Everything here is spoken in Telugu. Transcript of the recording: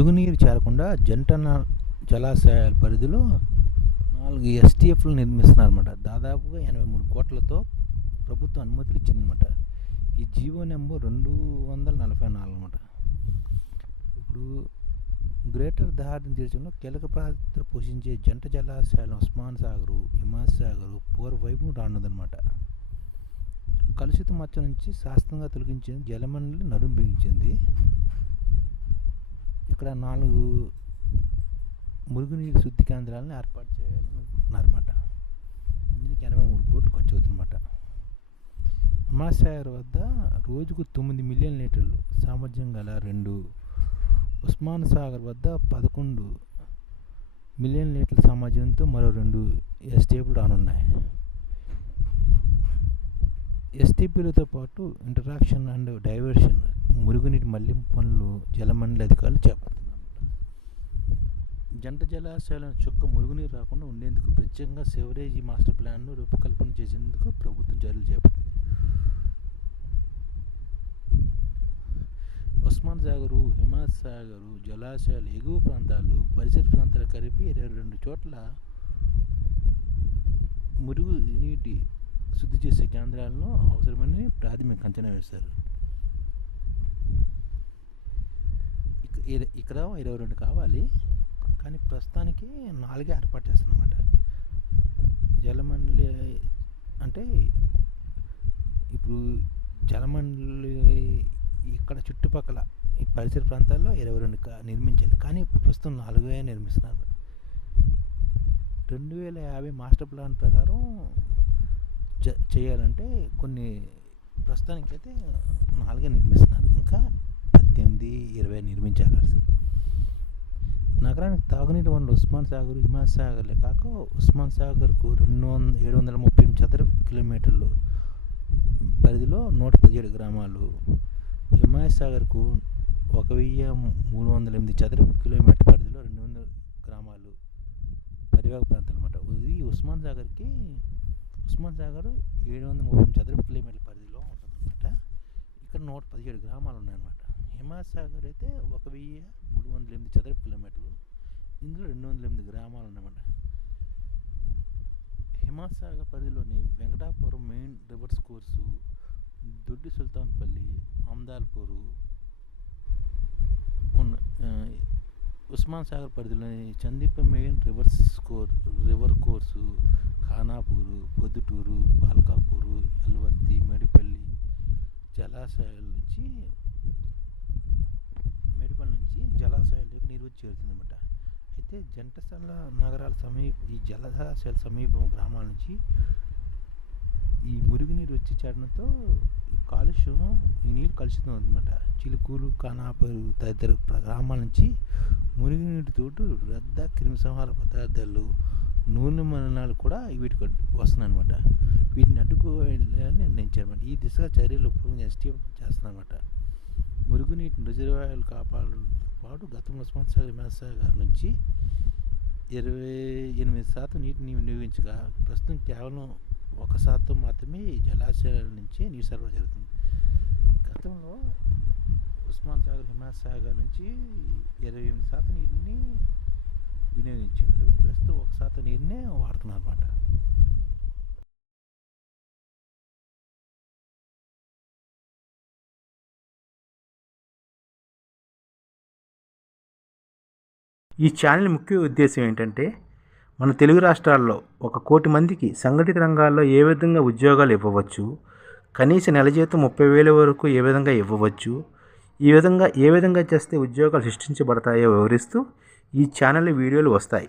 మురుగునీరు చేరకుండా జంట జలాశయాల పరిధిలో నాలుగు ఎస్టీఎఫ్లు నిర్మిస్తున్నారన్నమాట. దాదాపుగా ఎనభై మూడు కోట్లతో ప్రభుత్వం అనుమతులు ఇచ్చిందన్నమాట. ఈ జీవో నెంబర్ రెండు వందల నలభై నాలుగు అనమాట ఇప్పుడు గ్రేటర్ దహార్ని తీర్చడంలో కీలక పాత్ర పోషించే జంట జలాశయాలు ఉస్మాన్ సాగరు హిమాస్ సాగరు పూర్వ వైపు రానుందనమాట కలుషిత మచ్చ నుంచి శాస్త్రంగా తొలగించింది జలమండలి నడుం బిగించింది. ఇక్కడ నాలుగు మురుగునీరు శుద్ధి కేంద్రాలను ఏర్పాటు చేయాలని అనుకుంటున్నారన్నమాట దీనికి ఎనభై మూడు కోట్లు ఖర్చు అవుతుందన్నమాట. అమాసాయర్ వద్ద రోజుకు తొమ్మిది మిలియన్ లీటర్లు సామర్థ్యం గల రెండు ఉస్మాన్ సాగర్ వద్ద పదకొండు మిలియన్ లీటర్ల సామర్థ్యంతో మరో రెండు ఎస్ ఎస్టీపీలతో పాటు ఇంటరాక్షన్ అండ్ డైవర్షన్ మురుగునీటి మళ్ళింపు పనులు జలమండలి అధికారులు చేపడుతున్నారు. జంట జలాశయాలను చుక్క మురుగునీరు రాకుండా ఉండేందుకు ప్రత్యేకంగా సెవరేజీ మాస్టర్ ప్లాన్ను రూపకల్పన చేసేందుకు ప్రభుత్వం చర్యలు చేపట్టింది. ఉస్మాన్ సాగరు హిమాత్ సాగరు జలాశయాలు ఎగువ ప్రాంతాలు పరిసర ప్రాంతాలు కలిపి ఇరవై రెండు చోట్ల మురుగు నీటి శుద్ధి చేసే కేంద్రాలను అవసరమని ప్రాథమిక అంచనా వేశారు. ఇక్కడ ఇరవై రెండు కావాలి. కానీ ప్రస్తుతానికి నాలుగే ఏర్పాటు చేస్తున్నమాట. జలమండలి అంటే ఇప్పుడు జలమండలి ఇక్కడ చుట్టుపక్కల ఈ పరిసర ప్రాంతాల్లో ఇరవై రెండు నిర్మించాలి. కానీ ఇప్పుడు ప్రస్తుతం నాలుగే నిర్మిస్తున్నారు. రెండు వేల యాభై మాస్టర్ ప్లాన్ ప్రకారం చేయాలంటే కొన్ని ప్రస్తుతానికైతే నాలుగే నిర్మిస్తున్నారు. ఇంకా పద్దెనిమిది ఇరవై నిర్మించాల్సి నగరానికి తాగునీటి వనరులు ఉస్మాన్ సాగర్ హిమాయత్ సాగర్లే కాక ఉస్మాన్ సాగర్కు రెండు వంద ఏడు వందల ముప్పై చదర చదరపు కిలోమీటర్లు పరిధిలో నూట పదిహేడు గ్రామాలు. హిమాయత్ సాగర్కు ఒక వెయ్యి మూడు వందల ఎనిమిది చదరపు కిలోమీటర్ పరిధిలో రెండు వందల గ్రామాలు. పరివాహక ప్రాంతం అనమాట ఇది ఉస్మాన్ సాగర్కి ఉస్మాన్ సాగర్ ఏడు వందల ముప్పై చదరపు కిలోమీటర్ల పరిధిలో ఉంటుందన్నమాట. ఇక్కడ నూట పదిహేడు గ్రామాలు ఉన్నాయన్నమాట. హిమాయత్ సాగర్ అయితే ఒక వెయ్యి మూడు వందల ఎనిమిది చదరపు కిలోమీటర్లు ఇందులో రెండు వందల ఎనిమిది గ్రామాలు ఉన్నాయన్నమాట హిమాయత్ సాగర్ పరిధిలోని వెంకటాపురం మెయిన్ రివర్స్ కోర్సు దొడ్డి సుల్తాన్పల్లి అమ్దాల్పూరు ఉన్న ఉస్మాన్ సాగర్ పరిధిలోని Chandipa main rivers core river course Khanapur Proddatur Balkapur Elvarthi Medipalli జలాశయాల నుంచి మేడిపల్లి నుంచి జలాశయాలకు నీరు వచ్చి చేరుతుందన్నమాట. అయితే జంటస్థల నగరాల సమీప ఈ జలాశయాల సమీపం గ్రామాల నుంచి ఈ మురుగునీరు వచ్చి చేరడంతో ఈ కాలుష్యం ఈ నీరు కలుషితం అవుతుందన్నమాట చిలుకూరు కానాపరు తదితర గ్రామాల నుంచి మురుగునీటితో రద్ద క్రిమిసంహార పదార్థాలు నూనె మరణాలు కూడా వీటికి అడ్డు- వస్తున్నాయన్నమాట. వీటిని అడ్డుకోవాలని నిర్ణయించారన్నమాట ఈ దిశగా చర్యలు ఎస్టీ చేస్తున్నారన్నమాట మురుగునీటిని రిజర్వాయర్లు కాపాడడంతో పాటు గతంలో ఉస్మాన్ సాగర్ మేసాగర్ నుంచి ఇరవై ఎనిమిది శాతం నీటిని వినియోగించగా ప్రస్తుతం కేవలం ఒక శాతం మాత్రమే జలాశయాల నుంచి నీరు సరఫరా జరుగుతుంది. గతంలో ఉస్మాన్ సాగర్ హిమాయత్ సాగర్ నుంచి ఇరవై ఎనిమిది శాతం నీటిని వినియోగించేవారు. ప్రస్తుతం ఒక శాతం నీరునే వాడుతున్నారు అనమాట ఈ ఛానల్ ముఖ్య ఉద్దేశం ఏంటంటే మన తెలుగు రాష్ట్రాల్లో ఒక కోటి మందికి సంఘటిత రంగాల్లో ఏ విధంగా ఉద్యోగాలు ఇవ్వవచ్చు కనీస నెల జీతం ముప్పై వేల వరకు ఏ విధంగా ఇవ్వవచ్చు ఈ విధంగా ఏ విధంగా చేస్తే ఉద్యోగాలు సృష్టించబడతాయో వివరిస్తూ ఈ ఛానల్ వీడియోలు వస్తాయి.